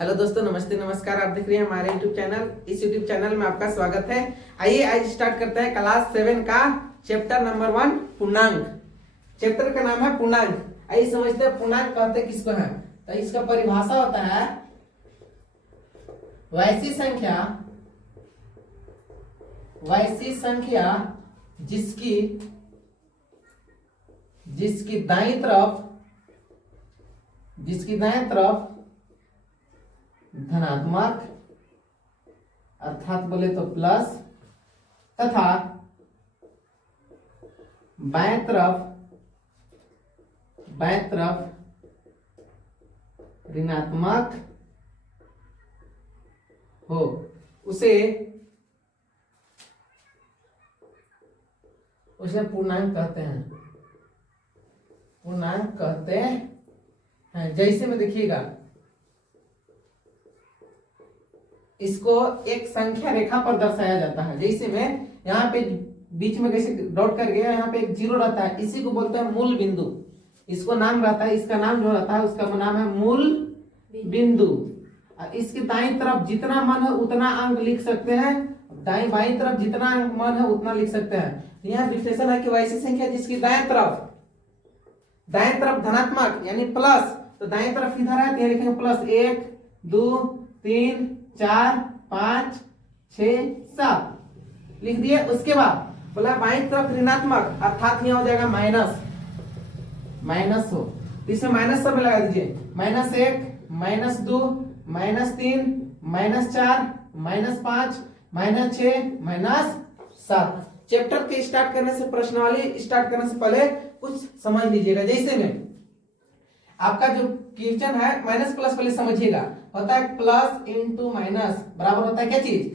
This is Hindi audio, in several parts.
हेलो दोस्तों, नमस्ते नमस्कार। आप देख रहे हैं हमारे YouTube चैनल। इस YouTube चैनल में आपका स्वागत है। आइए आज स्टार्ट करते हैं क्लास 7 का चैप्टर नंबर 1 पूर्णांक। चैप्टर का नाम है पूर्णांक। आइए समझते हैं पूर्णांक कहते किसको है। तो इसका परिभाषा होता है वैसी संख्या जिसकी दाईं तरफ धनात्मक अर्थात बोले तो प्लस तथा बाएं तरफ ऋणात्मक हो उसे पूर्णांक कहते हैं। जैसे में देखिएगा, इसको एक संख्या रेखा पर दर्शाया जाता है। जैसे में यहाँ पे बीच में कैसे डॉट कर गया, यहाँ पे एक जीरो रहता है, इसी को बोलते हैं मूल बिंदु। इसको नाम रहता है, इसका नाम जो रहता है उसका नाम है मूल बिंदु। इसके दाईं तरफ जितना मन है उतना अंक लिख सकते हैं, बाईं तरफ जितना मन है उतना लिख सकते हैं। यहाँ डिफिनेशन है कि वैसी संख्या जिसकी दाएं तरफ धनात्मक यानी प्लस, तो दाएं तरफ इधर है तो यहाँ लिखेंगे प्लस 1 2 3 4 5 6 7 लिख दिए। उसके बाद बोला बाईं तरफ ऋणात्मक अर्थात यहाँ हो जाएगा माइनस हो, इसमें माइनस सब लगा दीजिए। -1 -2 -3 -4 -5 -6 -7। चैप्टर के स्टार्ट करने से, प्रश्नावली स्टार्ट करने से पहले कुछ समझ लीजिएगा। जैसे में आपका जो क्वेश्चन है माइनस प्लस पहले समझिएगा, होता है प्लस इंटू माइनस बराबर होता है क्या चीज,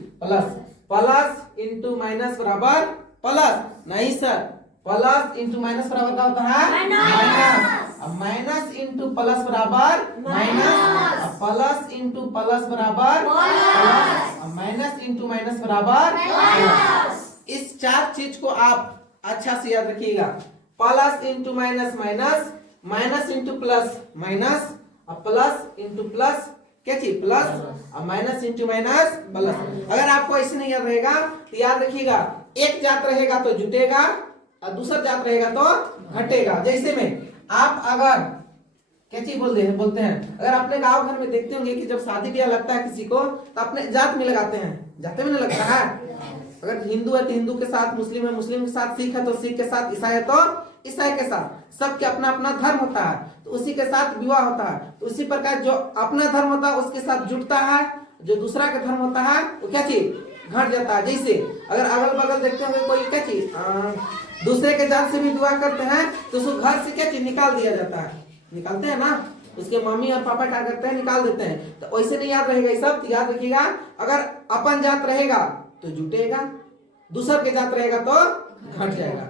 प्लस इंटू माइनस बराबर प्लस। नहीं सर, प्लस इंटू माइनस बराबर क्या होता है माइनस। माइनस इंटू प्लस बराबर माइनस, प्लस इंटू प्लस बराबर प्लस, माइनस इंटू माइनस बराबर प्लस। इस चार चीज को आप अच्छा से याद रखिएगा। Plus into minus minus, minus into plus minus, plus into plus क्या चीज प्लस, और माइनस इंटू माइनस प्लस। अगर आपको ऐसे नहीं याद रहेगा तो याद रखिएगा, एक जात रहेगा तो जुटेगा और दूसरा जात रहेगा तो घटेगा। जैसे में आप अगर क्या चीज बोलते हैं, अगर अपने गांव घर में देखते होंगे कि जब शादी ब्याह लगता है किसी को तो अपने जात में लगाते हैं, जाते में नहीं लगता है। अगर हिंदू है तो हिंदू के साथ, मुस्लिम है मुस्लिम के साथ, सिख है तो सिख के साथ, ईसाई है तो ईसाई के साथ। सबके अपना अपना धर्म होता है तो उसी के साथ विवाह होता है। तो उसी प्रकार जो अपना धर्म होता है उसके साथ जुटता है, जो दूसरा का धर्म होता है वो क्या चीज घट जाता है। जैसे अगर अगल बगल देखते होंगे कोई क्या चीज दूसरे के जात से भी विवाह करते हैं तो उसको घर से क्या चीज निकाल दिया जाता है, निकालते हैं ना, उसके मम्मी और पापा क्या करते हैं निकाल देते हैं। तो वैसे नहीं याद रहेगा ये सब, याद रखिएगा अगर अपन जात रहेगा तो जुटेगा, दूसर के जात रहेगा तो घट जाएगा।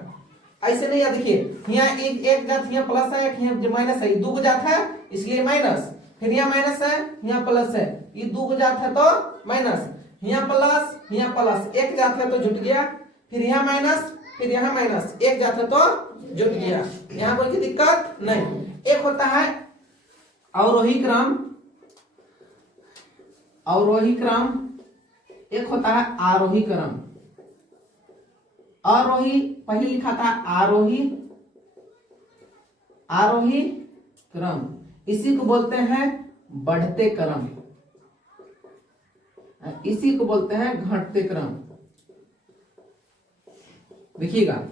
ऐसे नहीं याद, देखिए यहाँ एक जात यहाँ प्लस है, यहाँ माइनस है, दो जात है इसलिए माइनस, फिर यहाँ माइनस है यहाँ प्लस है, ये दो जात है तो माइनस, यहाँ प्लस एक जात है तो जुट गया, फिर यहाँ माइनस फिर यहाँ माइनस, एक जात है तो जुट गया। यहाँ कोई दिक्कत नहीं। एक होता है अवरोही क्रम, एक होता है आरोही क्रम। आरोही पहले लिखा था आरोही क्रम, इसी को बोलते हैं बढ़ते क्रम, इसी को बोलते हैं घटते क्रम। देखिएगा,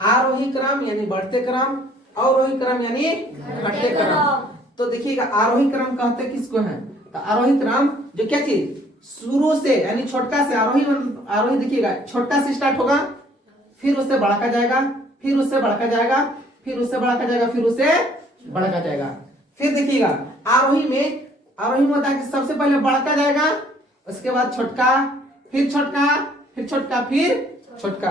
आरोही क्रम यानी बढ़ते क्रम, अवरोही क्रम यानी घटते क्रम। तो देखिएगा आरोही क्रम कहते किसको है, तो आरोही क्रम जो क्या चीज शुरू से यानी छोटका से, आरोही देखिएगा छोटका से स्टार्ट होगा, फिर उससे बड़ा का जाएगा, फिर उससे बड़ा का जाएगा, फिर उससे बड़ा का जाएगा, फिर उससे बड़ा का जाएगा। फिर देखिएगा आरोही में होता है कि सबसे पहले बड़ा का जाएगा, उसके बाद छोटका, फिर छोटका, फिर छोटका, फिर छोटका।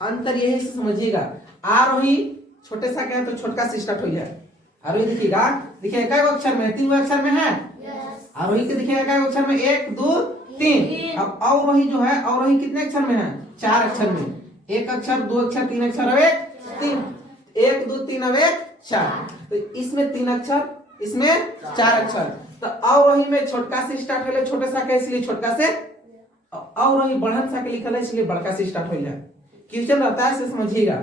अंतर यही से समझिएगा, आरोही छोटे सा क्या है तो छोटका से स्टार्ट हो गया। आरोही देखिएगा, देखिए क्या अक्षर में, 3 अक्षर में है। आरोही के देखिएगा क्या अक्षर में, 1 2 3। अब अवरोही जो है, अवरोही कितने अक्षर में है, 4 अक्षर में, 1 अक्षर 2 अक्षर 3 अक्षर अब 3, 1 2 3 अब 1 4। तो इसमें 3 अक्षर, इसमें 4 अक्षर। तो अवरोही में छोटका से स्टार्ट होले, छोटे सा के इसलिए छोटका से, अवरोही बढ़न सा के लिखल है इसलिए बड़का से स्टार्ट होइला। क्वेश्चन रहता है, से समझिएगा।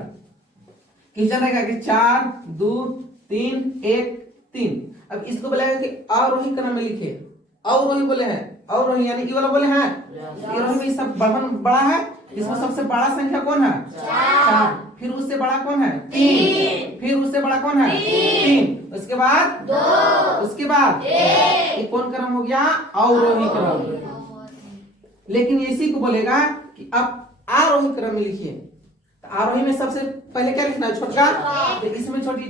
क्वेश्चन रहेगा कि 4 2 3 1 3। अब इसको बोलेगा कि अवरोही क्रम में लिखे। अवरोही बोले हैं, अवरोही यानी ये वाला बोले हैं, अवरोही में सब बढ़न बड़ा है, इसमें सबसे बड़ा संख्या कौन है? 4। फिर उससे बड़ा कौन है? 3। फिर उससे बड़ा कौन है? 3। उसके बाद 2, उसके बाद 1। ये कौन क्रम हो गया? अवरोही क्रम। लेकिन इसी को बोलेगा कि अब आरोही क्रम में लिखिए। तो आरोही में सबसे पहले क्या लिखना है? छोटका। तो इसमें छोटी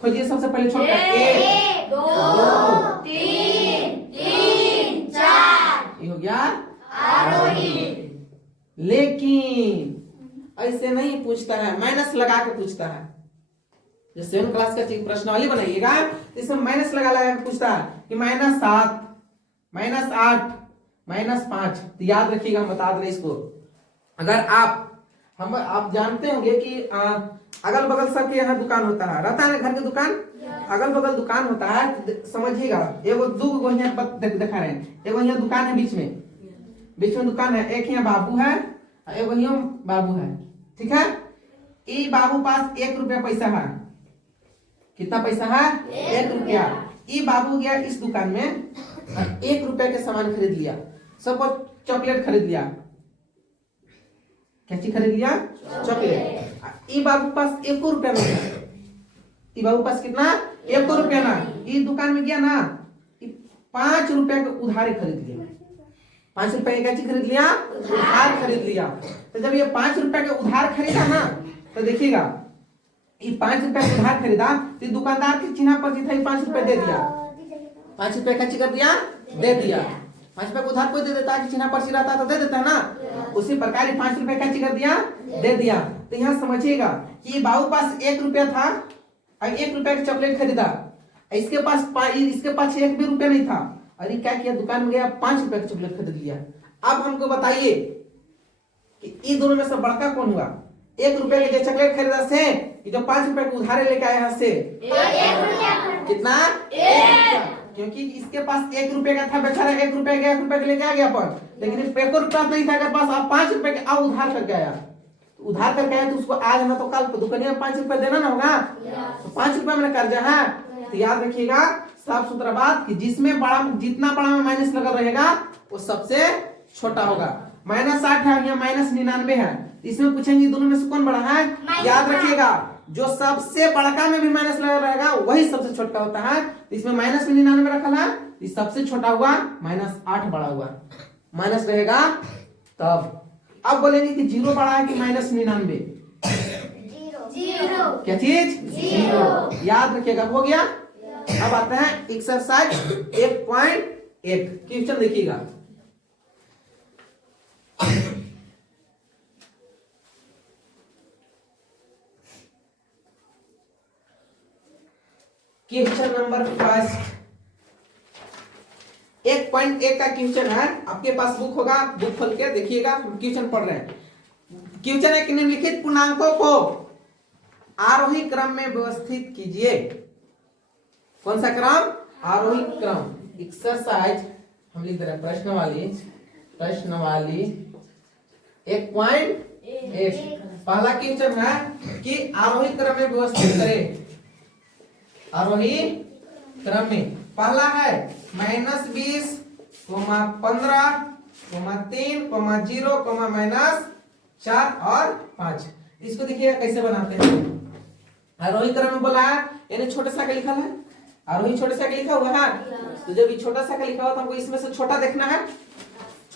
खोजिए सबसे पहले छोटका। 1 2 3 4। ये हो गया आरोही। लेकिन ऐसे नहीं पूछता है, माइनस लगा के पूछता है। जो 7 क्लास का प्रश्नावली बनाइएगा तो इसमें माइनस लगा के पूछता है कि -7 -8 -5। तो याद रखिएगा, हम बता रहे इसको। अगर आप जानते होंगे कि अगल बगल सबके यहाँ दुकान होता है, रहता है ना, घर के दुकान, अगल बगल दुकान होता है। तो समझिएगा, एगो दो दिखा रहे हैं, एगो यहाँ दुकान है, बीच में दुकान है, एक यहाँ बाबू है, एगो यहाँ बाबू है, ठीक है। ये बाबू पास 1 रुपया पैसा है। कितना पैसा है? 1 रुपया। ये बाबू गया इस दुकान में, 1 रुपया के सामान खरीद लिया, सब चॉकलेट खरीद लिया। क्या चीज खरीद लिया? चॉकलेट। ये बाबू पास 1 रुपया में था। ये बाबू पास कितना? 1 रुपया ना। ये दुकान में गया ना, 5 रुपया के उधार खरीद लिया। 5 रुपया का चीज खरीद लिया? उधार खरीद लिया। तो जब ये 5 रुपया के उधार खरीदा ना, तो देखिएगा, ये 5 रुपया के उधार खरीदा तो दुकानदार के चिन्ह पर था 5 रुपया दे दिया। 5 रुपया का चीज कर दिया, दे दिया। 5 रुपया का उधार कोई दे देता है, चिन्ह पर्ची रहता तो दे देता है ना। उसी प्रकार 5 रुपया का चीज कर दिया, दे दिया। तो यहाँ समझिएगा कि बाबू पास 1 रुपया था, 1 रुपया का चॉकलेट खरीदा। इसके पास 1 भी रुपया नहीं था, अरे क्या किया, दुकान में गया, 5 रुपया का चॉकलेट खरीद लिया। अब हमको बताइए कि इन दोनों में से बड़का कौन हुआ? 1 रुपया के जो चॉकलेट खरीदा से, जो 5 रुपया के उधारे लेके आया है से, कितना? 1। क्योंकि इसके पास 1 रुपया का था, बेचारा 1 रुपया का 1 रुपया के लेके आ गया अपन। लेकिन इस 1 रुपया नहीं था पास, आप 5 रुपया के अब उधार करके आया। तो उधार करके आया तो उसको आज ना तो कल दुकानिया में 5 रुपया देना ना होगा। तो 5 रुपया में कर्जा है। तो याद रखिएगा, साफ सुथरा बात, कि जिसमें बड़ा, जितना बड़ा में माइनस लगा रहेगा वो सबसे छोटा होगा। -8 है, यहाँ -99 है। इसमें पूछेंगे दोनों में से कौन बड़ा है? याद रखिएगा, जो सबसे बड़का में भी माइनस लगा रहेगा वही सबसे छोटा होता है। इसमें -99 रखा है, इस सबसे छोटा हुआ, -8 बड़ा हुआ, माइनस रहेगा तब। अब बोलेंगे कि 0 बड़ा है कि -99? 0। क्या चीज? 0। याद रखिएगा, हो गया। अब आते हैं एक्सरसाइज 1.1। क्वेश्चन देखिएगा। क्वेश्चन नंबर फर्स्ट 1.1 का क्वेश्चन है। आपके पास बुक होगा, बुक खोल के देखिएगा, क्वेश्चन पढ़ रहे हैं। क्वेश्चन है कि निम्नलिखित पूर्णांकों को आरोही क्रम में व्यवस्थित कीजिए। कौन सा क्रम? आरोही क्रम। एक्सरसाइज हम लिख रहे हैं, प्रश्नवाली 1.1। पहला क्वेश्चन है कि आरोही क्रम में व्यवस्थित करें। आरोही क्रम में पहला है -20, 15, 3, 0, -4 और 5। इसको देखिएगा कैसे बनाते हैं। आरोही क्रम में बोला है, यानी छोटे सा का लिखा है, आरोही छोटे सा का लिखा हुआ है। तो जब ये छोटा सा का लिखा हुआ तो हमको इसमें से छोटा देखना है,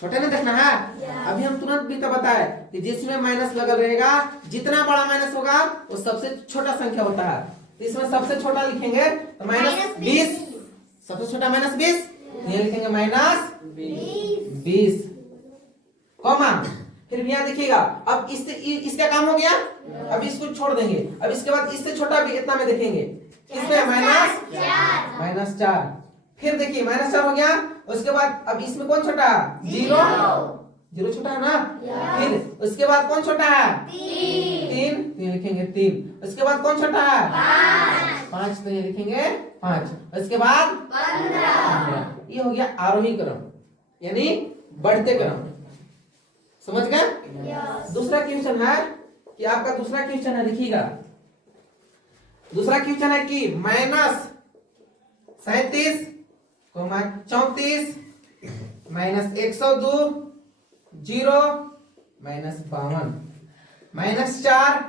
छोटे में देखना है। अभी हम तुरंत भी तो बताए कि जिसमें माइनस लगा रहेगा, जितना बड़ा माइनस होगा वो सबसे छोटा संख्या होता है। तो इसमें सबसे छोटा लिखेंगे तो -20, सबसे छोटा -20, ये लिखेंगे -20, कॉमा। फिर यहाँ देखिएगा, अब इससे इसका काम हो गया, अब इसको छोड़ देंगे। अब इसके बाद इससे छोटा भी इतना में देखेंगे, इसमें -4। फिर देखिए -4 हो गया। उसके बाद अब इसमें कौन छोटा है? 0 छोटा है ना। फिर उसके बाद कौन छोटा है? 3, तो ये लिखेंगे 3। उसके बाद कौन छोटा है? 5, तो ये लिखेंगे 5। उसके बाद 15। ये हो गया आरोही क्रम, यानी बढ़ते क्रम। समझ गए? दूसरा क्वेश्चन है कि आपका दूसरा क्वेश्चन है, लिखिएगा। दूसरा क्वेश्चन है कि -37, 34, -102, 0, -52, -4,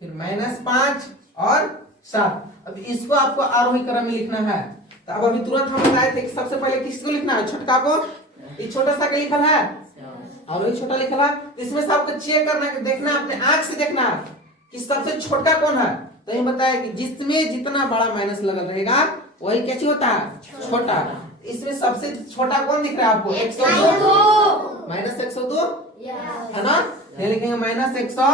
फिर -5 और 7। अब इसको आपको आरोही क्रम में लिखना है। तो अब अभी तुरंत हम बताए थे कि सबसे पहले किसको लिखना है, छोटका को। ये छोटा सा का लिखल है और ये छोटा लिखल है, तो इसमें से आपको चेक करना है, देखना अपने आंख से देखना कि सबसे छोटा कौन है। तो ये बताया कि जिसमें जितना बड़ा माइनस लगल रहेगा वही कैसे होता है, छोटा। इसमें सबसे छोटा कौन दिख रहा है आपको, 102, -102 है ना। ये लिखेंगे -102।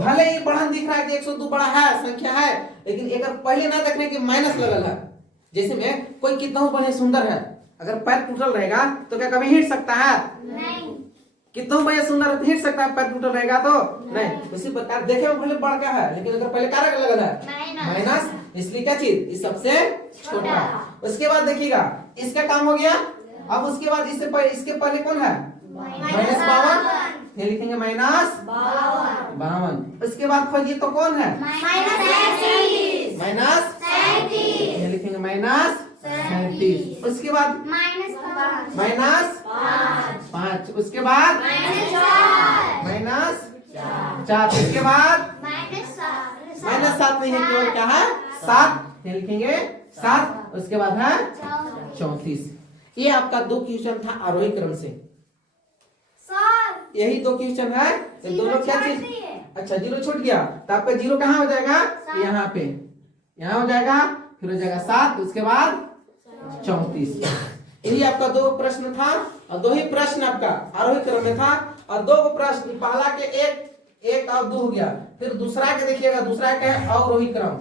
भले ही बड़ा दिख रहा है कि 102 बड़ा है, संख्या है, लेकिन एक पहले ना देखने की माइनस लगल है। जैसे में कोई कितना बड़े सुंदर है, अगर पैर टूटल रहेगा तो क्या कभी हिट सकता है? नहीं। कितना बड़े सुंदर है तो हिट सकता है, पैर टूटल रहेगा तो नहीं। उसी प्रकार देखे में भले बड़का है, लेकिन अगर पहले कारक लगल है माइनस, इसलिए क्या चीज, इस सबसे छोटा। उसके बाद देखिएगा इसका काम हो गया। अब उसके बाद इसके पहले कौन है, -52, ये लिखेंगे -52। उसके बाद खोजिए तो कौन है, -37, ये लिखेंगे -37। उसके बाद -5, उसके बाद -4, उसके बाद -7 नहीं है, केवल क्या है, 7, ये लिखेंगे 7। उसके बाद है 34। ये आपका 2 क्वेश्चन था आरोही क्रम से। यही 2 क्वेश्चन है, तो दोनों क्या चीज, अच्छा 0 छूट गया, तो आपका 0 कहाँ हो जाएगा, यहाँ पे, यहाँ हो जाएगा, फिर हो जाएगा 7, उसके बाद 34। यही आपका 2 प्रश्न था, और 2 ही प्रश्न आपका आरोही क्रम में था, और 2 प्रश्न, पहला के एक और 2 हो गया। फिर दूसरा के देखिएगा, दूसरा का है अवरोही क्रम,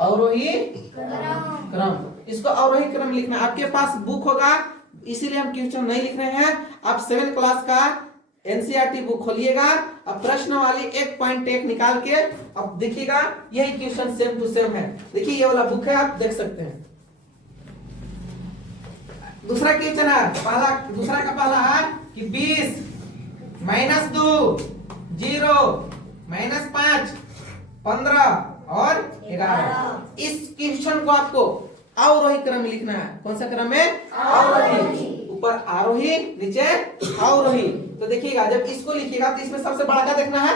अवरोही क्रम। इसको अवरोही क्रम लिखना, आपके पास बुक होगा, इसीलिए हम क्वेश्चन नहीं लिख रहे हैं। आप 7 क्लास का एनसीईआरटी बुक खोलिएगा, अब प्रश्न वाली 1.1 निकाल के अब देखिएगा, यही क्वेश्चन सेम टू सेम है। देखिए ये वाला बुक है, आप देख सकते हैं। दूसरा क्वेश्चन है, दूसरा का पहला है कि 20, -2, 0, -5, 15 और 11। इस क्वेश्चन को आपको अवरोही क्रम में लिखना है। कौन सा क्रम में, अवरोही। ऊपर आरोही, नीचे अवरोही। तो देखिएगा जब इसको लिखिएगा तो इसमें सबसे बड़ा क्या देखना है,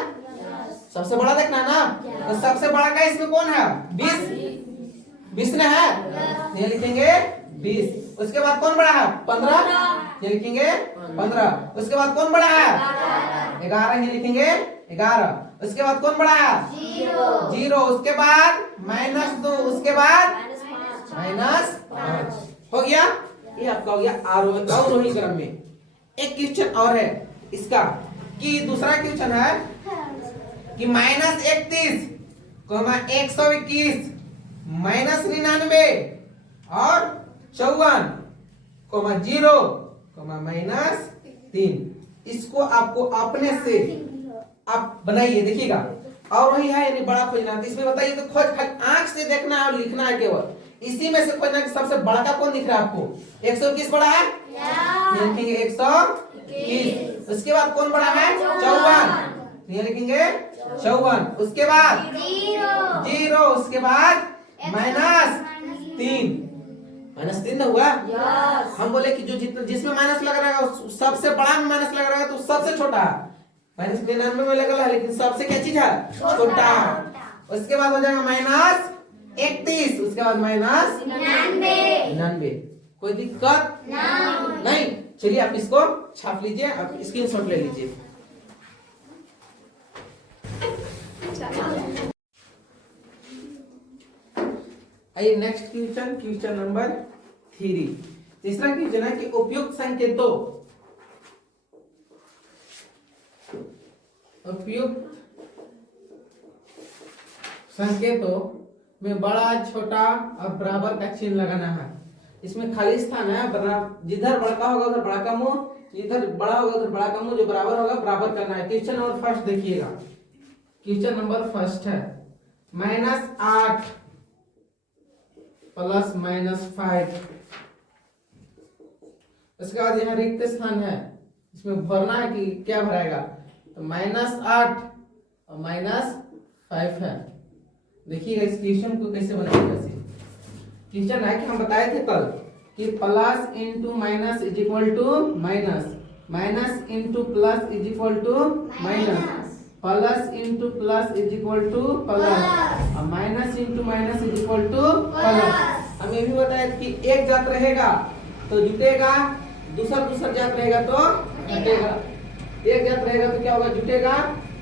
सबसे बड़ा देखना है ना। तो सबसे बड़ा का इसमें कौन है, 20 ने है, ये लिखेंगे 20। उसके बाद कौन बड़ा है, 15, ये लिखेंगे 15। उसके बाद कौन बड़ा है, 11, ये लिखेंगे 11। उसके बाद कौन बड़ा है, 0। उसके बाद -2, उसके बाद -5 हो गया। ये आपका हो गया अवरोही क्रम में। एक क्वेश्चन और है इसका, कि दूसरा क्वेश्चन है कि -31, -121, -99 और 54, 0, -3। इसको आपको अपने से आप बनाइए, देखिएगा। और वही है यानी बड़ा खोजना है, इसमें बताइए तो खोज आंख से देखना है और लिखना है केवल। इसी में से खोजना कि सबसे बड़ा का कौन दिख रहा है आपको, 121 बड़ा है, लिखेंगे 121। उसके बाद कौन बड़ा है, 54, ये लिखेंगे 54। उसके बाद 0, उसके बाद -3 ना हुआ। हम बोले कि जो जिसमें माइनस लग रहा है सबसे बड़ा में माइनस लग रहा है तो सबसे छोटा, -99 में लगा है, लेकिन सबसे क्या चीज है, छोटा। उसके बाद हो जाएगा -31, उसके बाद -99। कोई दिक्कत नहीं। चलिए आप इसको छाप लीजिए, आप स्क्रीनशॉट ले लीजिए। आइए नेक्स्ट क्वेश्चन नंबर 3। तीसरा क्वेश्चन है कि उपयुक्त संकेतों में बड़ा, छोटा और बराबर का चिन्ह लगाना है। इसमें खाली स्थान है, जिधर बड़ा होगा उधर बड़ा का मुंह, जिधर बड़ा होगा उधर बड़ा का मुंह, जो बराबर होगा बराबर करना है। क्वेश्चन नंबर फर्स्ट देखिएगा, क्वेश्चन नंबर फर्स्ट है -8, प्लस -5। उसके बाद यहाँ रिक्त स्थान है, इसमें भरना है कि क्या भराएगा, तो -8 और -5 है। देखिएगा इस क्वेश्चन को कैसे बनाएगा। क्वेश्चन है कि हम बताए थे कल कि plus into minus is equal to minus, minus into plus is equal to minus, plus into plus is equal to plus, और minus into minus is equal to plus. हम ये भी बताए कि एक जात रहेगा तो जुटेगा, दूसरा जात रहेगा तो घटेगा। एक जात रहेगा तो क्या होगा, जुटेगा,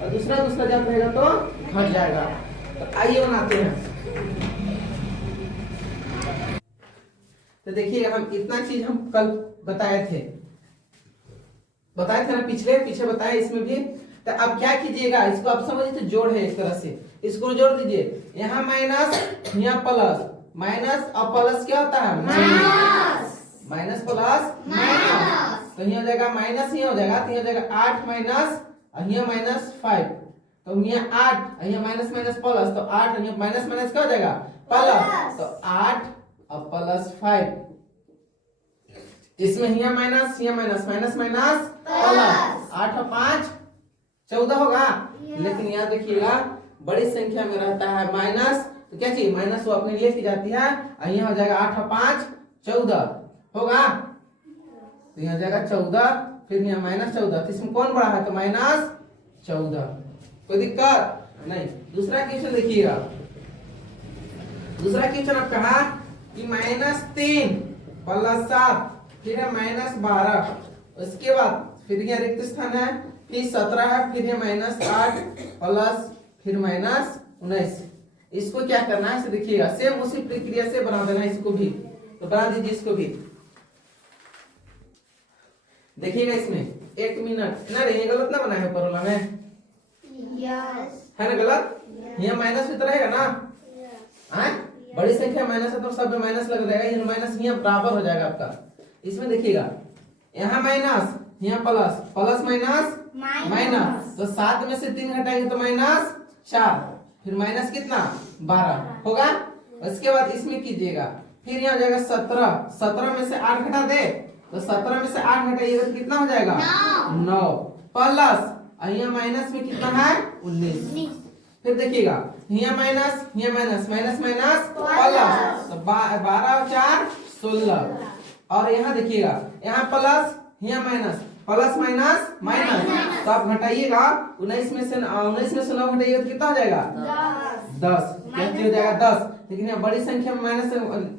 और दूसरा जात रहेगा तो घट जाएगा। तो आइए बनाते हैं। तो देखिएगा हम इतना चीज हम कल बताए थे ना, पीछे बताए इसमें भी। तो अब क्या कीजिएगा, इसको आप समझिए तो जोड़ है एक तरह से, इसको जोड़ दीजिए। यहाँ माइनस, यहाँ प्लस, माइनस और प्लस क्या होता है, माइनस प्लस माइनस। तो यहाँ हो जाएगा माइनस, यहाँ हो जाएगा तो यहाँ हो जाएगा 8 माइनस, और यहाँ -5। तो यहाँ 8 यहाँ माइनस माइनस प्लस, तो 8 यहाँ माइनस माइनस क्या हो जाएगा प्लस, तो 8 और प्लस 5। इसमें यहाँ माइनस, यहाँ माइनस, माइनस माइनस प्लस, 8 और 5 14 होगा। लेकिन यहाँ देखिएगा बड़ी संख्या में रहता है माइनस, तो क्या चाहिए, माइनस वो अपने लेके जाती है, और यहाँ हो जाएगा 8 और 5 14 होगा। तो यहाँ जाएगा 14, फिर यहाँ -14, तो इसमें कौन बड़ा है, तो -14। कोई दिक्कत नहीं। दूसरा क्वेश्चन देखिएगा, दूसरा क्वेश्चन आप कहा कि -3 प्लस 7, फिर है -12, उसके बाद फिर यहाँ रिक्त स्थान है, फिर 17 है, फिर है -8 प्लस फिर -19। इसको क्या करना है, देखिएगा सेम उसी प्रक्रिया से बना देना इसको भी। तो बना दीजिए इसको भी। देखिएगा इसमें 1 मिनट ना, ये गलत ना बना है ऊपर वाला में, है ना गलत, यहाँ माइनस भी तो रहेगा ना, बड़ी संख्या माइनस है तो सब में माइनस लग जाएगा, ये माइनस यहाँ बराबर हो जाएगा आपका। इसमें देखिएगा यहाँ माइनस, यहाँ प्लस, प्लस माइनस माइनस, तो 7 में से 3 घटाएंगे तो -4, फिर माइनस कितना 12 होगा। उसके बाद इसमें कीजिएगा, फिर यहाँ हो जाएगा 17 में से 8 घटा दे, तो 17 में से 8 घटाइएगा तो कितना हो जाएगा 9 प्लस, यहाँ माइनस में कितना है 19। फिर देखिएगा यहाँ माइनस, यहाँ माइनस, माइनस माइनस प्लस, तो 12 और 4 16, और यहाँ देखिएगा यहाँ प्लस, यहाँ माइनस, प्लस माइनस माइनस, तो आप घटाइएगा 19 में से 9 घटाइएगा तो कितना हो जाएगा 10, क्या हो जाएगा 10। लेकिन यहाँ बड़ी संख्या में माइनस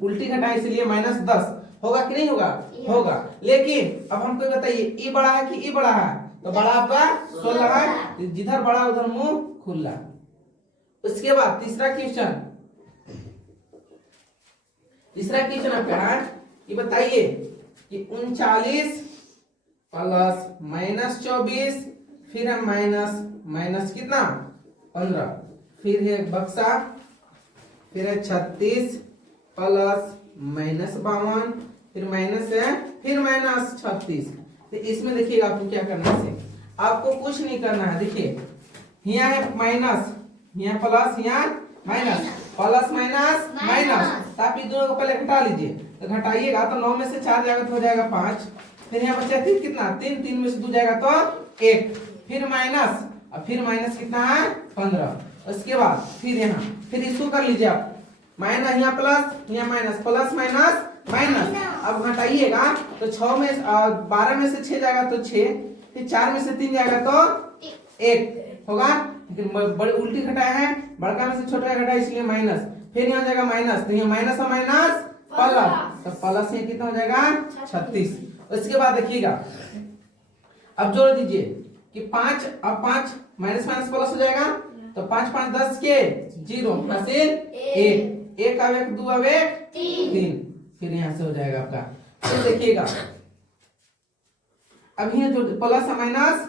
उल्टी घटाए, इसलिए -10 होगा कि नहीं होगा, होगा। लेकिन अब हमको बताइए ई बड़ा है कि ई बड़ा है, तो बड़ा आपका 16 है, जिधर बड़ा उधर मुंह खुला। उसके बाद तीसरा क्वेश्चन आपका है कि बताइए कि 39 प्लस -24, फिर है माइनस कितना 15, फिर है बक्सा, फिर है 36 प्लस -52, फिर माइनस है, फिर -36। तो इसमें देखिएगा आपको क्या करना है, आपको कुछ नहीं करना है। देखिए यहाँ है माइनस, यहाँ प्लस, यहाँ माइनस, प्लस माइनस माइनस, तो आप दोनों को पहले घटा लीजिए। तो घटाइएगा तो 9 में से 4 जाएगा तो हो जाएगा 5, फिर यहाँ बचा 3 कितना 3 में से 2 जाएगा तो 1, फिर माइनस, और फिर माइनस कितना है 15। उसके बाद फिर यहाँ फिर इसको कर लीजिए आप, माइनस यहाँ प्लस, यहाँ माइनस, प्लस माइनस माइनस। अब घटाइएगा तो 6 में 12 में से 6 जाएगा तो 6, फिर 4 में से 3 जाएगा तो 1 होगा। लेकिन बड़ी उल्टी घटाया है, बड़का में से छोटा घटाया इसलिए माइनस, फिर यहाँ जाएगा माइनस, तो यहाँ माइनस और माइनस प्लस, तो प्लस यहाँ कितना हो जाएगा 36। उसके बाद देखिएगा अब जोड़ दीजिए कि 5 अब 5 माइनस माइनस प्लस हो जाएगा, तो 5 5 10 के 0 हासिल 1 अब 1 2 अब 1 3, फिर यहाँ से हो जाएगा आपका। फिर देखिएगा अब यहाँ जो plus minus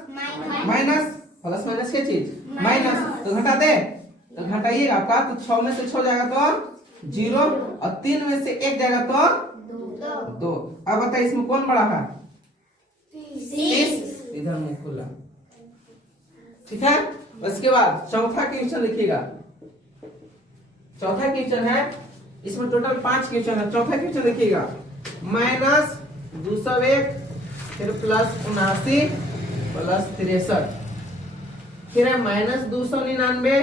minus, plus minus क्या चीज माइनस, तो घटा दे, तो घटाइएगा आपका, तो 6 में से 6 जाएगा तो 0, और 3 में से 1 जाएगा तो 2। अब बताइए इसमें कौन बड़ा है 30, इधर मुंह खुला, ठीक है। उसके बाद चौथा क्वेश्चन देखिएगा, चौथा क्वेश्चन है इसमें टोटल 5 क्वेश्चन है। चौथा क्वेश्चन देखिएगा, -201 फिर +79 +63, फिर है -299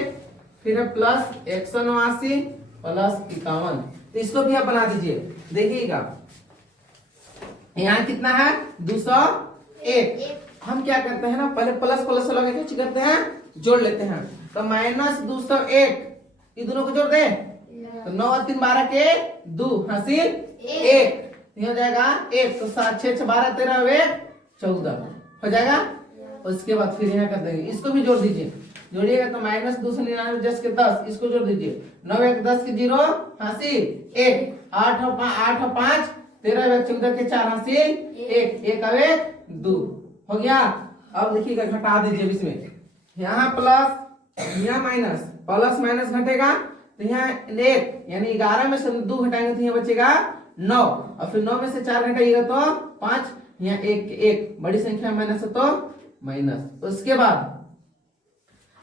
फिर है +189 +51। तो इसको भी आप बना दीजिए। देखिएगा यहाँ कितना है 201। हम क्या करते हैं ना, पहले प्लस प्लस लगा के करते हैं, जोड़ लेते हैं। तो -201 ये दोनों को जोड़ दे तो 9 और 3 12 के 2 हासिल 1 हो जाएगा 1। तो 7 6 12 13 1 14 हो जाएगा। उसके बाद फिर यहाँ कर देंगे, इसको भी जोड़ दीजिए। जोड़िएगा तो -299 10 के 10, इसको जोड़ दीजिए। 9 1 10 के 0 हासिल 1, 8 और 5 13 1 14 के 4 हासिल 1, 1 और 1 2 हो गया। अब देखिएगा घटा दीजिए इसमें, यहाँ प्लस यहाँ माइनस, प्लस माइनस घटेगा तो यहाँ 1 यानी 11 में से 2 घटाएंगे तो यहाँ बचेगा 9, और फिर 9 में से 4 घटाइएगा तो 5, यहाँ 1 बड़ी संख्या माइनस है तो माइनस। उसके बाद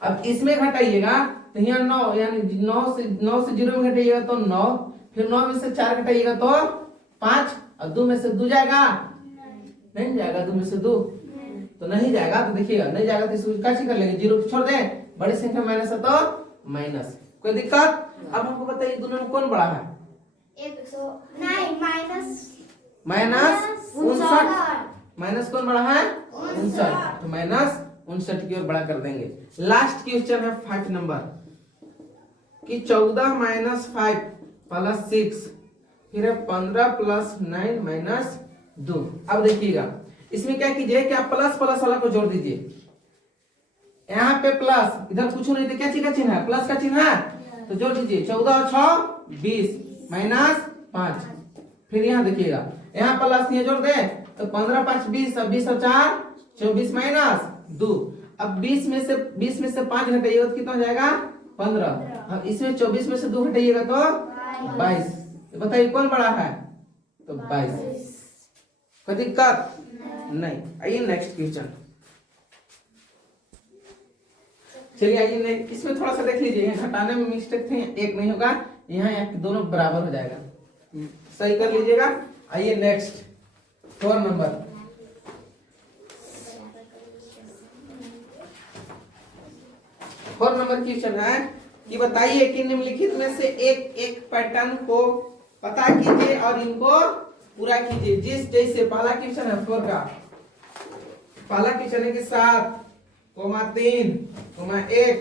अब इसमें घटाइएगा तो यहाँ 9 यानी 9 से 0 में घटाइएगा तो 9, फिर 9 में से 4 घटाइएगा तो 5, और 2 में से 2 जाएगा, नहीं जाएगा 2 में से 2 तो नहीं जाएगा। तो देखिएगा नहीं जाएगा तो इसको कैसे कर लेंगे, 0 छोड़ दें, बड़ी संख्या माइनस है तो माइनस। कोई दिक्कत? अब हमको बताइए दोनों में कौन बड़ा है? -59 माइनस कौन बड़ा है? 59। तो -59 की ओर बड़ा कर देंगे। लास्ट क्वेश्चन है 5 नंबर कि 14 - 5 +6 फिर है 15 + 9 - 2। अब देखिएगा इसमें क्या कीजिए कि आप प्लस प्लस वाला को जोड़ दीजिए। यहाँ पे प्लस, इधर कुछ नहीं तो क्या चीज का चिन्ह है? प्लस का चिन्ह है, तो जोड़ दीजिए। 14 और 6 20 -5। फिर यहाँ देखिएगा यहाँ प्लस ये जोड़ दे तो 15 5 20 और 20 और 4 24 -2। अब 20 में से 5 घटाइएगा तो कितना हो जाएगा? 15। अब इसमें 24 में से 2 घटाइएगा तो 22। तो बताइए कौन बड़ा है? तो 22। कोई दिक्कत नहीं। आइए नेक्स्ट क्वेश्चन। चलिए आइए इसमें थोड़ा सा देख लीजिए, घटाने में मिस्टेक थे, 1 नहीं होगा, यहाँ दोनों बराबर हो जाएगा, सही कर लीजिएगा। आइए नेक्स्ट 4 नंबर। क्वेश्चन है कि बताइए कि निम्नलिखित में से एक पैटर्न को पता कीजिए और इनको पूरा कीजिए। जैसे पहला क्वेश्चन है 4 का, पहला क्वेश्चन है कि 7, 3, 1,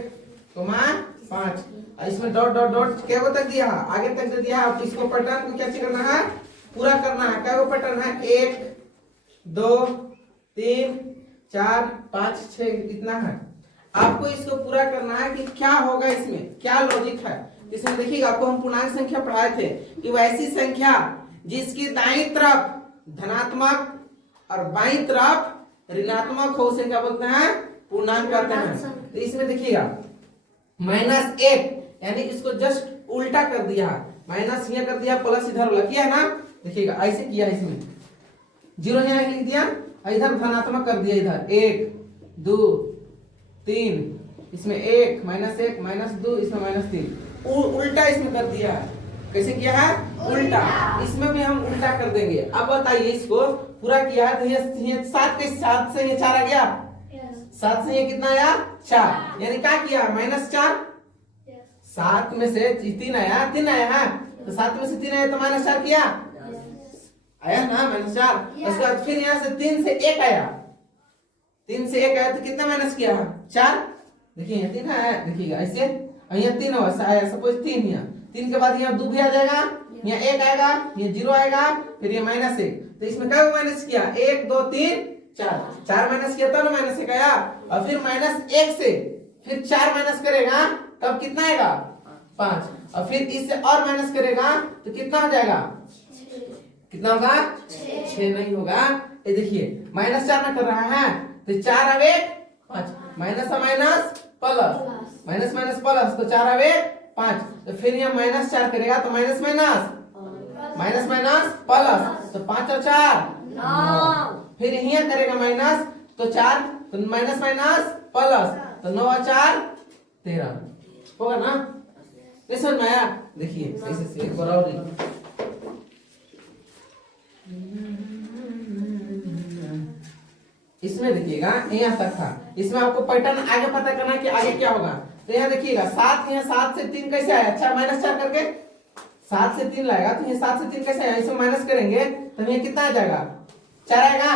5, और इसमें डॉट डॉट डॉट क्या तक दिया है? आगे तक दिया है। तो इसको पैटर्न को क्या करना है? पूरा करना है। क्या वो पैटर्न है? 1 2 3 4 5 6 इतना है। आपको इसको पूरा करना है कि क्या होगा, इसमें क्या लॉजिक है। इसमें देखिएगा, आपको हम पूर्णांक संख्या पढ़ाए थे कि वैसी संख्या जिसकी दाईं तरफ धनात्मक और बाईं तरफ ऋणात्मक हो उसे क्या बोलते हैं? पूर्णांक कहते हैं। तो इसमें देखिएगा -1 यानी इसको जस्ट उल्टा कर दिया, माइनस यहाँ कर दिया, प्लस इधर वाला किया ना। देखिएगा ऐसे किया, इसमें 0 यहाँ लिख दिया, इधर धनात्मक कर दिया, इधर 1 2 3, इसमें 1 -2, इसमें -3, उल्टा इसमें कर दिया है। कैसे किया है? उल्टा। इसमें भी हम उल्टा कर देंगे। अब बताइए इसको पूरा किया है तो ये 7 के 7 से ये 4 आ गया, 7 से ये कितना आया? 4, यानी क्या किया? -4। 7 में से 3 आया, 3 आया है, तो 7 में से 3 आया तो -4 किया, आया ना -4। उसके बाद फिर यहाँ से 3 से 1 आया, 3 से 1 आया तो कितना माइनस किया? 4। देखिए यहाँ 3 आया, देखिएगा ऐसे, और यहाँ 3 आया, सपोज 3 यहाँ, 3 के बाद यहाँ 2 भी आ जाएगा, यहाँ 1 आएगा, यहाँ 0 आएगा, फिर ये -1। तो इसमें क्या माइनस किया? 1 2 3 4 माइनस किया तब ना -1 आया, और फिर -1 से फिर 4 माइनस करेगा तब कितना आएगा? 5, और फिर इससे और माइनस करेगा तो कितना हो जाएगा? कितना होगा? 6 नहीं होगा। ये देखिए -4 ना कर रहा है तो 4 और 1 5, माइनस और minus plus, minus minus plus, तो 4 और 1 5, तो फिर ये -4 करेगा तो माइनस माइनस प्लस, तो 5 और 4 9, फिर यहाँ करेगा माइनस तो 4, तो माइनस माइनस प्लस, तो 9 और 4 13 होगा ना। समझ में आया? देखिए ऐसे से एक बार और इसमें देखिएगा यहाँ तक था, इसमें आपको पैटर्न आगे पता करना है कि आगे क्या होगा। तो यहाँ देखिएगा 7 है, 7 से 3 कैसे आया, अच्छा माइनस 4 करके 7 से 3 लाएगा, तो ये 7 से 3 कैसे आया, इसमें माइनस करेंगे तो ये कितना आ जाएगा, 4 आएगा।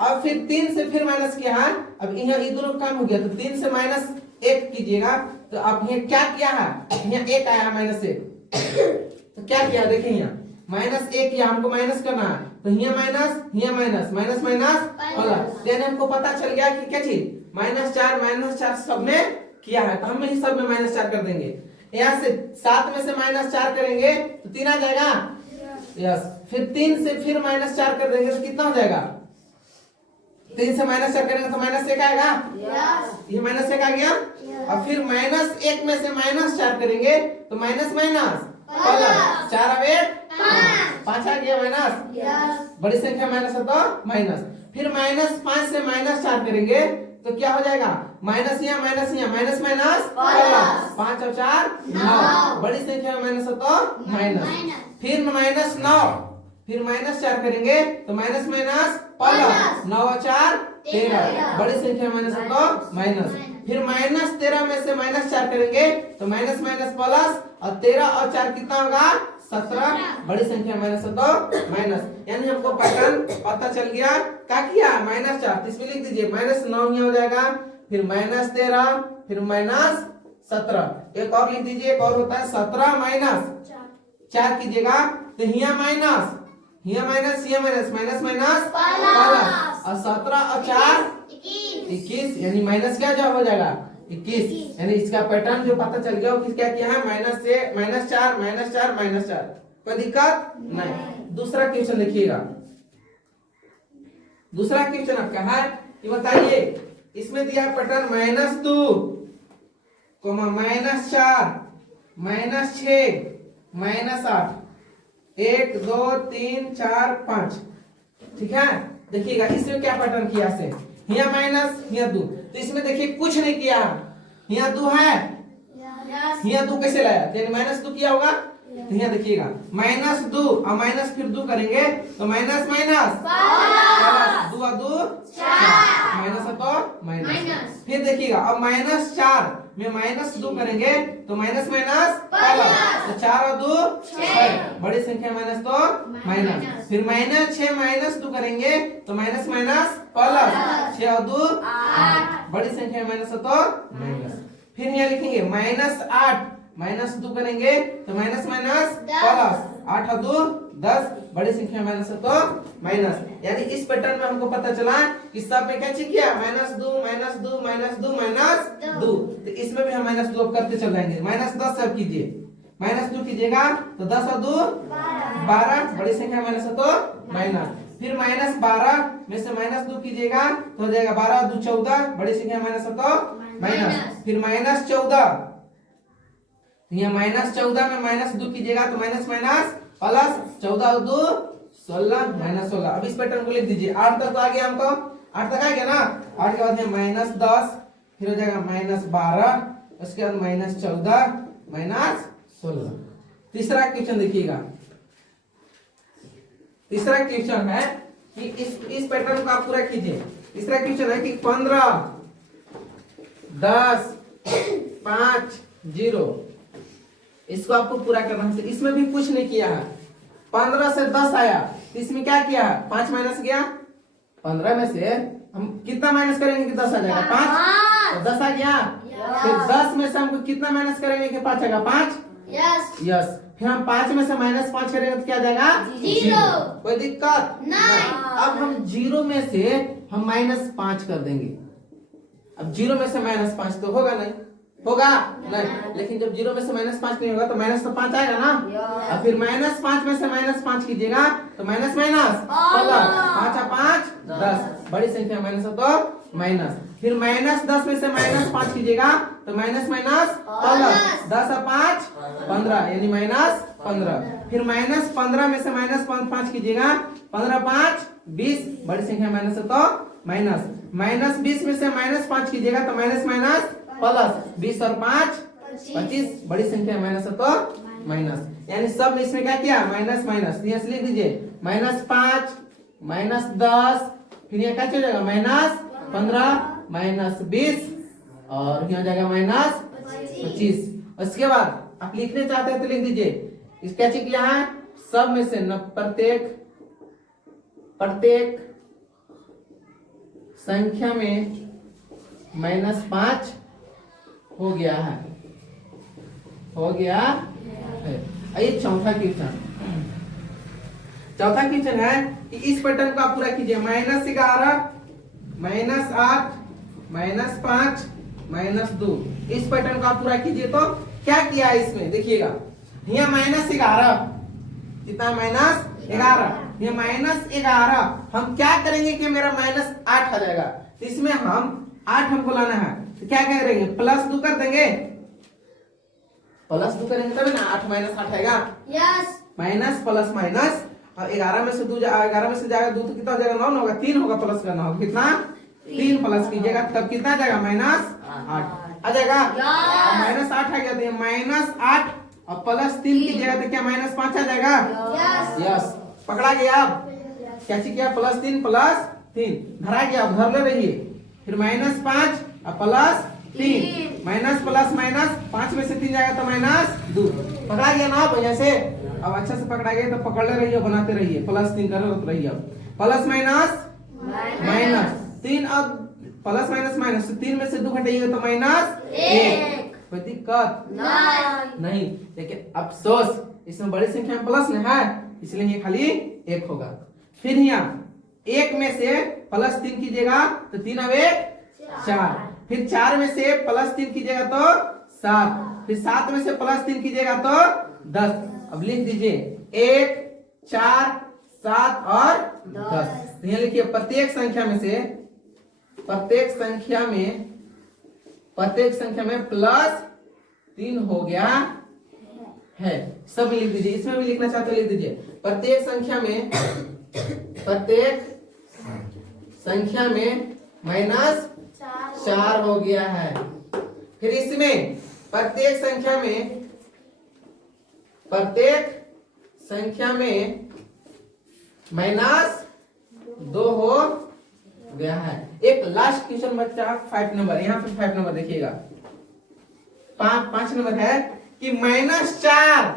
और फिर 3 से फिर माइनस किया, अब यहाँ ये दोनों काम हो गया, तो 3 से माइनस 1 कीजिएगा, तो अब ये क्या किया है, यहाँ 1 आया माइनस 1, तो क्या किया देखिए यहाँ माइनस 1 किया, हमको माइनस करना है, तो यहाँ माइनस माइनस माइनस प्लस, यानी हमको पता चल गया कि क्या चीज -4 सब में किया है, तो हम ही सब में -4 कर देंगे। यहाँ से 7 में से -4 करेंगे तो 3 आ जाएगा, यस। फिर 3 से फिर -4 कर देंगे तो कितना हो जाएगा, 3 से -4 करेंगे तो -1 आएगा, ये -1 आ गया। और फिर -1 में से -4 करेंगे तो माइनस माइनस प्लस, 4 अब 1 5 आ गया माइनस, बड़ी संख्या माइनस है तो माइनस। फिर -5 से -4 करेंगे तो क्या हो जाएगा, माइनस यहाँ माइनस माइनस प्लस, 5 और 4 9, बड़ी संख्या में माइनस है तो माइनस। फिर -9, फिर -4 करेंगे तो माइनस माइनस प्लस, 9 और 4 13, बड़ी संख्या में माइनस है तो माइनस। फिर -13 में से -4 करेंगे तो माइनस माइनस प्लस, और 13 और 4 कितना होगा, 17, बड़ी संख्या माइनस है तो माइनस। यानी हमको पैटर्न पता चल गया, क्या किया -4, इसमें लिख दीजिए -9 ही हो जाएगा, फिर -13, फिर -17, एक और लिख दीजिए, एक और होता है 17 -4 कीजिएगा, तो यहाँ माइनस माइनस माइनस प्लस, और 17 और 4 21, यानी माइनस क्या जवाब हो जाएगा 21। यानी इसका पैटर्न जो पता चल गया, वो क्या किया है, -4 कोई दिक्कत नहीं। दूसरा क्वेश्चन देखिएगा, दूसरा क्वेश्चन आपका है, ये बताइए, इसमें दिया पैटर्न -2, -4, -6, -8, 1 2 3 4 5, ठीक है। देखिएगा इसमें क्या पैटर्न किया से, यहाँ माइनस यहाँ 2, तो इसमें देखिए कुछ नहीं किया, यहाँ 2 है, यहाँ 2 कैसे लाया, -2 किया होगा, तो यहाँ देखिएगा -2 और माइनस फिर 2 करेंगे तो माइनस माइनस प्लस, 2 और 2 माइनस है तो माइनस। फिर देखिएगा अब -4 में -2 करेंगे तो माइनस माइनस प्लस, तो 4 और 2 6, बड़ी संख्या माइनस तो माइनस। फिर -6 -2 करेंगे तो माइनस माइनस प्लस, 6 और 2 8, बड़ी संख्या माइनस तो माइनस। फिर यहाँ लिखेंगे -8 -2 करेंगे तो माइनस माइनस प्लस, 8 और 2 10, बड़ी संख्या माइनस तो माइनस। यानी इस पैटर्न में हमको पता चला कि सब में क्या चीज किया, -2 तो इसमें भी हम -2 करते चल जाएंगे, -10 सब कीजिए, -2 कीजिएगा तो 10 और 2 12, बड़ी संख्या माइनस तो माइनस। फिर -12 में से -2 कीजिएगा तो हो जाएगा 12 और 2 14, बड़ी संख्या माइनस तो माइनस। फिर -14, यहाँ -14 में -2 कीजिएगा तो माइनस माइनस प्लस, 14 और 2 16, -16। अब इस पैटर्न को लिख दीजिए, 8 तक तो आ गया हमको, 8 तक आ गया ना, 8 के बाद -10, फिर हो जाएगा -12, उसके बाद -14, -16। तीसरा क्वेश्चन देखिएगा, तीसरा क्वेश्चन है कि इस पैटर्न को आप पूरा कीजिए। तीसरा क्वेश्चन है कि 15 10 5 0, इसको आपको पूरा करना है। इसमें भी कुछ नहीं किया है, 15 से 10 आया तो इसमें क्या किया है, 5 माइनस गया, 15 में से हम कितना माइनस करेंगे कि 10 आ जाएगा 5, तो 10 आ गया। फिर 10 में से हमको कितना माइनस करेंगे कि 5 आएगा 5, यस। फिर हम 5 में से -5 करेंगे तो क्या आ जाएगा 0, कोई दिक्कत नहीं। अब हम 0 में से हम -5 कर देंगे, अब 0 में से -5 तो होगा नहीं, होगा नहीं, लेकिन जब 0 में से -5 नहीं होगा तो माइनस तो 5 आएगा ना। और फिर -5 में से -5 कीजिएगा तो माइनस माइनस प्लस, 5 और 5 10, बड़ी संख्या माइनस तो माइनस। फिर -10 में से -5 कीजिएगा तो माइनस माइनस प्लस, 10 और 5 15, यानी -15। फिर -15 में से -5 कीजिएगा, 15 5 20, बड़ी संख्या माइनस तो माइनस। -20 में से -5 कीजिएगा तो माइनस माइनस प्लस, 20 और 5 25, बड़ी संख्या माइनस तो माइनस, यानी सब इसमें क्या किया माइनस माइनस, यहाँ से लिख दीजिए -5 -10, फिर यहाँ क्या चल जाएगा -15 -20 और यहाँ जाएगा -25। उसके बाद आप लिखने चाहते हैं तो लिख दीजिए इस क्या चीज किया है, सब में से न प्रत्येक संख्या में -5 हो गया है, आइए चौथा क्वेश्चन है कि इस पैटर्न को आप पूरा कीजिए, -11 -8 -5 -2, इस पैटर्न को आप पूरा कीजिए। तो क्या किया है इसमें देखिएगा, यहाँ -11 कितना -11, ये -11 हम क्या करेंगे कि मेरा -8 आ जाएगा, तो इसमें हम 8 हमको लाना है, तो क्या करेंगे +2 कर देंगे, +2 करेंगे तभी ना 8 -8 आएगा, माइनस प्लस माइनस, और 11 में से 2 11 में से जाएगा 2 तो कितना हो जाएगा 9 होगा, 3 होगा, प्लस करना होगा कितना 3 प्लस कीजिएगा तब कितना आ जाएगा -8 आ जाएगा, -8 आ गया, तो -8 और +3 कीजिएगा तो क्या -5 आ जाएगा, यस पकड़ा गया। आप क्या चीज किया +3 धरा गया, घर ले रहिए, फिर -5 और +3 माइनस प्लस माइनस 5 में से 3 जाएगा तो -2 पकड़ा गया ना आप यहाँ से। अब अच्छा से पकड़ा गया तो पकड़ ले रहिए, बनाते रहिए, +3 कर रहिए, प्लस माइनस माइनस 3, अब प्लस माइनस माइनस 3 में से 2 घटाइएगा तो -1, कोई दिक्कत नहीं, लेकिन अफसोस इसमें बड़ी संख्या में प्लस नहीं है, इसलिए ये खाली 1 होगा। फिर यहाँ 1 में से +3 कीजिएगा तो 3 और 1 4, फिर 4 में से +3 कीजिएगा तो 7, फिर 7 में से +3 कीजिएगा तो 10। अब लिख दीजिए 1 4 7 और 10। यहाँ लिखिए प्रत्येक संख्या में +3 हो गया है, सब लिख दीजिए, इसमें भी लिखना चाहते लिख दीजिए प्रत्येक संख्या में -4 हो गया है। फिर इसमें प्रत्येक संख्या में -2 हो गया है। एक लास्ट क्वेश्चन बच्चा 5 नंबर, यहाँ पे 5 नंबर देखिएगा, 5 नंबर है कि -4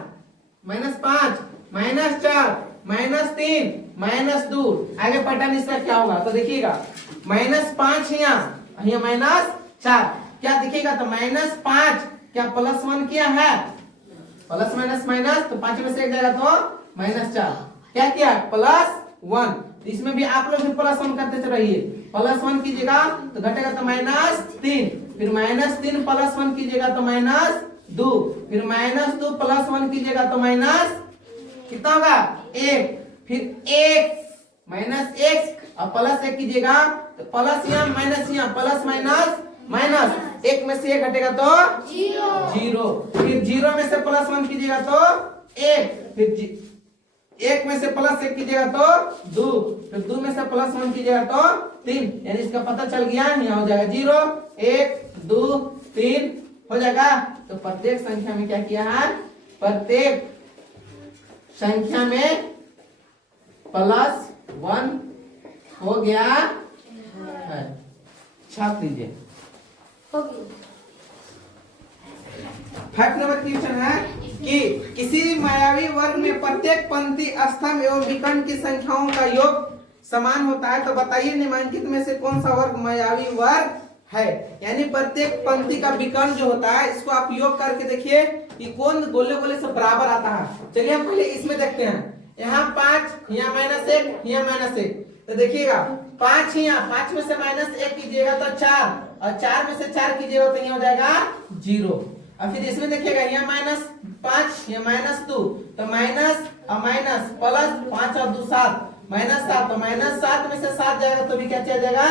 -5 -4 -3 -2, आगे पैटर्न इसका क्या होगा तो देखिएगा -5 यहाँ -4 क्या दिखेगा तो -5 क्या +1 किया है, प्लस माइनस माइनस तो 5 में से 1 जाएगा तो -4, क्या किया +1, इसमें भी आप लोग भी +1 करते चले रहिए, +1 कीजिएगा तो घटेगा तो -3, फिर -3 +1 कीजिएगा तो -2, फिर -2 +1 कीजिएगा तो कितना होगा 1, फिर 1 -1 और +1 कीजिएगा तो प्लस यहाँ माइनस यहाँ, प्लस माइनस माइनस, 1 में से 1 घटेगा तो 0, फिर 0 में से +1 कीजिएगा तो 1, फिर 1 में से +1 कीजिएगा तो 2, फिर 2 में से +1 कीजिएगा तो 3, यानी इसका पता चल गया, यहाँ हो जाएगा 0 1 2 3 हो जाएगा। तो प्रत्येक संख्या में क्या किया है, प्रत्येक संख्या में +1 हो गया है, छाप दीजिए। 5 नंबर क्वेश्चन है कि किसी मायावी वर्ग में प्रत्येक पंक्ति स्तंभ एवं विकर्ण की संख्याओं का योग समान होता है, तो बताइए निम्नलिखित में से कौन सा वर्ग मायावी वर्ग है। यानी प्रत्येक पंक्ति का विकर्ण जो होता है इसको आप योग करके देखिए कि कौन गोले गोले से बराबर आता है। चलिए हम पहले इसमें देखते हैं, यहाँ 5 यहाँ -1 यहाँ -1, तो देखिएगा 5 यहाँ 5 में से -1 कीजिएगा तो 4, और 4 में से 4 कीजिएगा तो यहाँ हो जाएगा 0, और फिर इसमें देखिएगा यहाँ -5 यहाँ -2, तो माइनस और माइनस प्लस 5 और 2 7 -7, तो -7 में से 7 जाएगा तो भी क्या चल जाएगा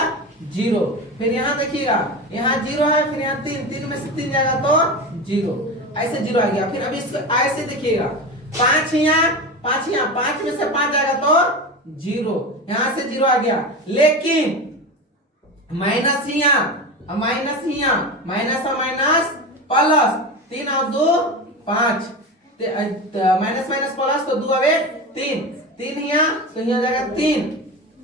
0, फिर यहाँ देखिएगा यहाँ 0 है, फिर यहाँ 3 में से 3 जाएगा तो 0, ऐसे 0 आ गया। फिर अभी इसको ऐसे देखिएगा 5 यहाँ 5 में से 5 जाएगा तो 0, यहाँ से 0 आ गया, लेकिन माइनस यहाँ माइनस और माइनस प्लस 3 और 2 5, माइनस माइनस प्लस तो 2 अवे 3 3 यहाँ तो यहाँ हो जाएगा 3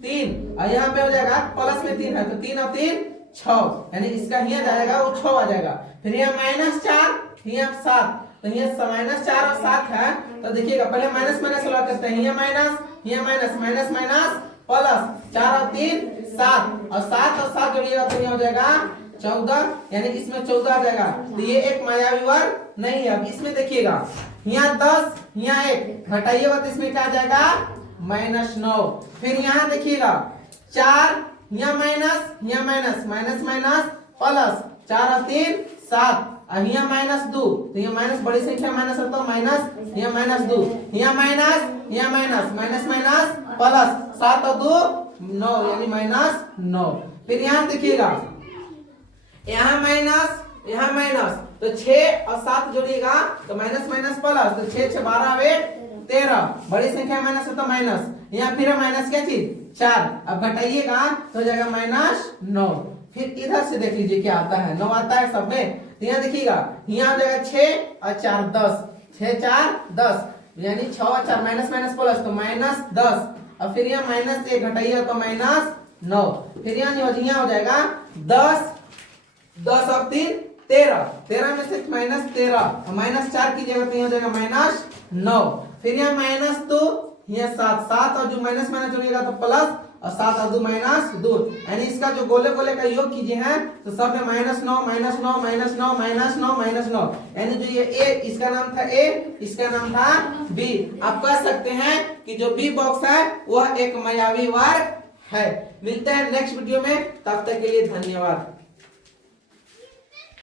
3 और यहाँ पे हो जाएगा प्लस में 3 है तो 3 और 3 6 यानी इसका यहाँ जाएगा वो 6 आ जाएगा। फिर यहाँ माइनस 4 यहाँ 7 तो यहाँ माइनस 4 और 7 है तो देखिएगा पहले माइनस माइनस लगा करते हैं, यहाँ माइनस माइनस माइनस प्लस 4 और 3 7 और 7 और 7 जोड़िएगा तो यहाँ हो जाएगा 14 यानी इसमें 14 आ जाएगा। तो ये एक मायावी वर्ग नहीं है। अब इसमें देखिएगा यहाँ 10 यहाँ 1 घटाइएगा तो इसमें क्या आ जाएगा -9। फिर यहाँ देखिएगा 4 यहाँ माइनस माइनस माइनस प्लस 4 और 3 7 और यहाँ -2 तो ये माइनस बड़ी संख्या माइनस है तो माइनस यहाँ -2 यहाँ माइनस माइनस माइनस प्लस 7 और 2 9 यानी -9। फिर यहाँ देखिएगा यहाँ माइनस तो 6 और 7 जोड़िएगा तो माइनस माइनस प्लस तो 6 6 12 8 13 बड़ी संख्या माइनस है तो माइनस यहाँ फिर माइनस क्या चीज 4 अब घटाइएगा तो हो जाएगा -9। फिर इधर से देख लीजिए क्या आता है 9 आता है सब में। तो यहाँ देखिएगा यहाँ हो जाएगा 6 और 4 10 6 4 10 यानी 6 और 4 माइनस माइनस प्लस तो -10 और फिर यहाँ -1 घटाइएगा तो -9। फिर यहाँ हो जाएगा 10 और 3 13 में से -13 -4 कीजिएगा तो यहाँ हो जाएगा -9। फिर यहाँ -2 यहाँ 7 और जो माइनस माइनस जोड़िएगा तो प्लस और 7 और 2 -2 यानी इसका जो गोले गोले का योग कीजिए हैं तो सब में -9 यानी जो ये ए इसका नाम था ए इसका नाम था बी। आप कह सकते हैं कि जो बी बॉक्स है वह एक मायावी वर्ग है। मिलते हैं नेक्स्ट वीडियो में, तब तक के लिए धन्यवाद।